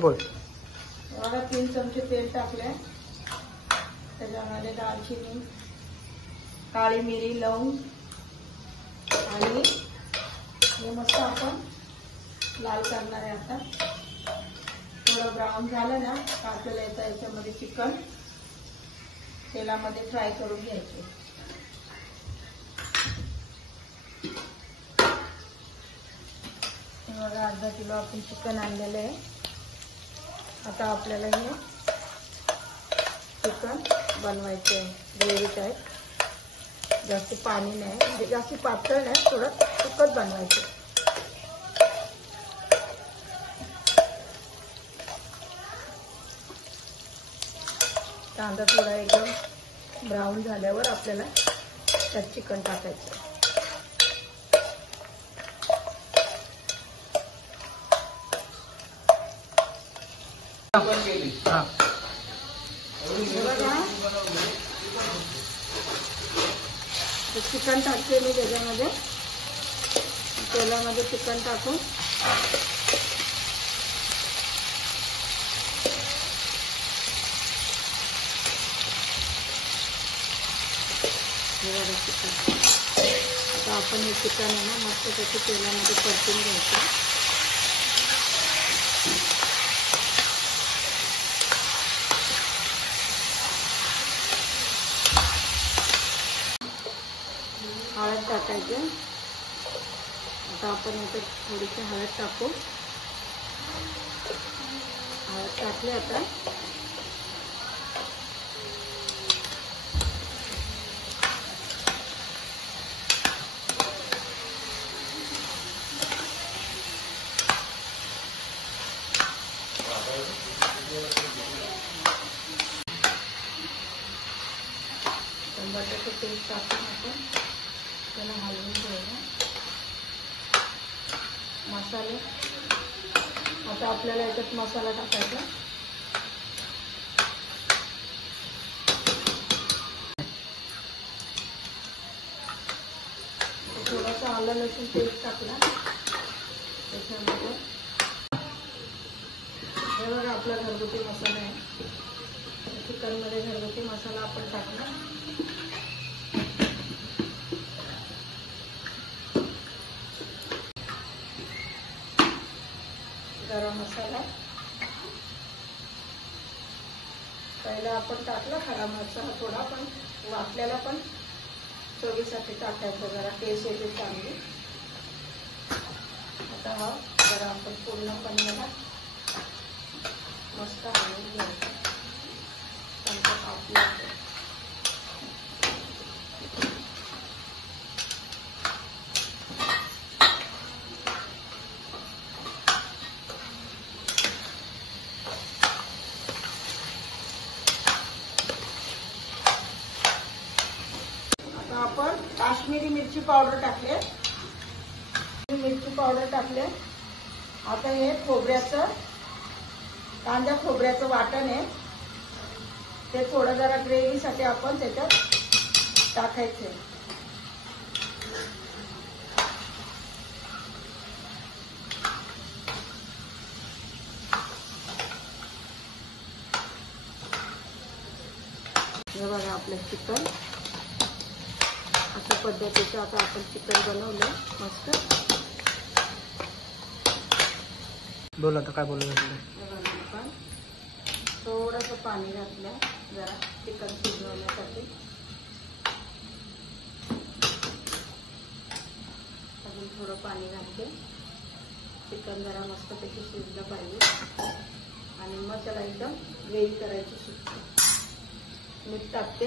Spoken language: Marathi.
बोल. बघा 3 चमचे तेल टाकले, त्याच्यामध्ये दालचिनी, काळी मिरी, लवंग आणि हे मस्त आपण लाल करणार आहे. आता थोडं ब्राऊन झालं ना तर आपल्याला याच्यामध्ये चिकन तेलामध्ये फ्राय करून घ्यायचे. बघा अर्धा किलो आपण चिकन आणलेलं आहे. आता आपल्याला हे चिकन बनवायचं आहे ग्रेव्ही टाईप. जास्त पाणी नाही, म्हणजे जास्त पातळ नाही, थोडं तिखट बनवायचं. कांदा थोडा एकदम ब्राऊन झाल्यावर आपल्याला त्यात चिकन टाकायचं. चिकन टाकते मी त्याच्यामध्ये. तेलामध्ये चिकन टाकून आता आपण हे चिकन आहे ना मस्त त्याच्या तेलामध्ये परतून घ्यायचं. हळद टाकायचे. आता आपण याच्यात थोडीशी हळद टाकू. हळद टाकली. आता टमाट्याचं पेस्ट टाकून आपण त्याला हलवून घ्यायचं. मसाले आता आपल्याला याच्यात मसाला टाकायचा. थोडासा आलं लसूण पेस्ट टाकला त्याच्यामध्ये. हे बघा आपला घरगुती मसाला आहे. चिकनमध्ये घरगुती मसाला आपण टाकला. गरम मसाला पहिला आपण टाकला. खडा मसाला थोडा पण वाटल्याला पण चवीसाठी टाकायचं, जरा टेस्ट येते चांगली. आता हा जरा आपण पूर्णपणे मस्त हलवून घ्यायचं. आपण काश्मीरी मिरची पावडर टाकले. मिरची पावडर टाकले. आता हे कांदा खोबऱ्याचं वाटण आहे ते थोडं जरा ग्रेव्हीसाठी आपण त्याच्यात टाकायचे. हे बघा आपलं चिकन अशा पद्धतीचं आता आपण चिकन बनवलं मस्त. बोल आता काय बोलू. आपण थोडंसं पाणी घातलं जरा चिकन शिजवण्यासाठी. अजून थोडं पाणी घालते. चिकन जरा मस्त पैकी शिजलं पाहिजे आणि मग त्याला एकदम ग्रेव्ही करायची शिजते. मीठ टाकते.